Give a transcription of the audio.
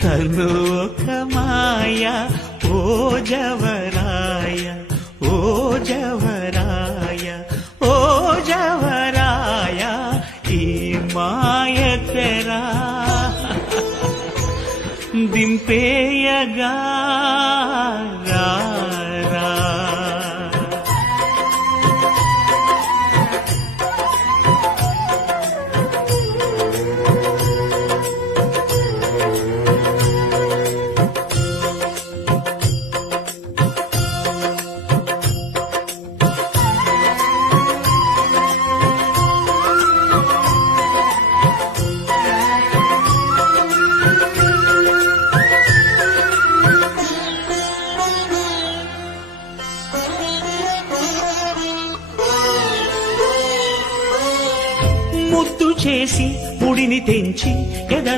తను ఒక మాయ ఓ జవరాయ ఓ జవరాయ ఓ జవరాయ ఈ మాయ తెరా దింపేయగా రా రా. ముద్దు చేసి ముడిని తెంచి ఎద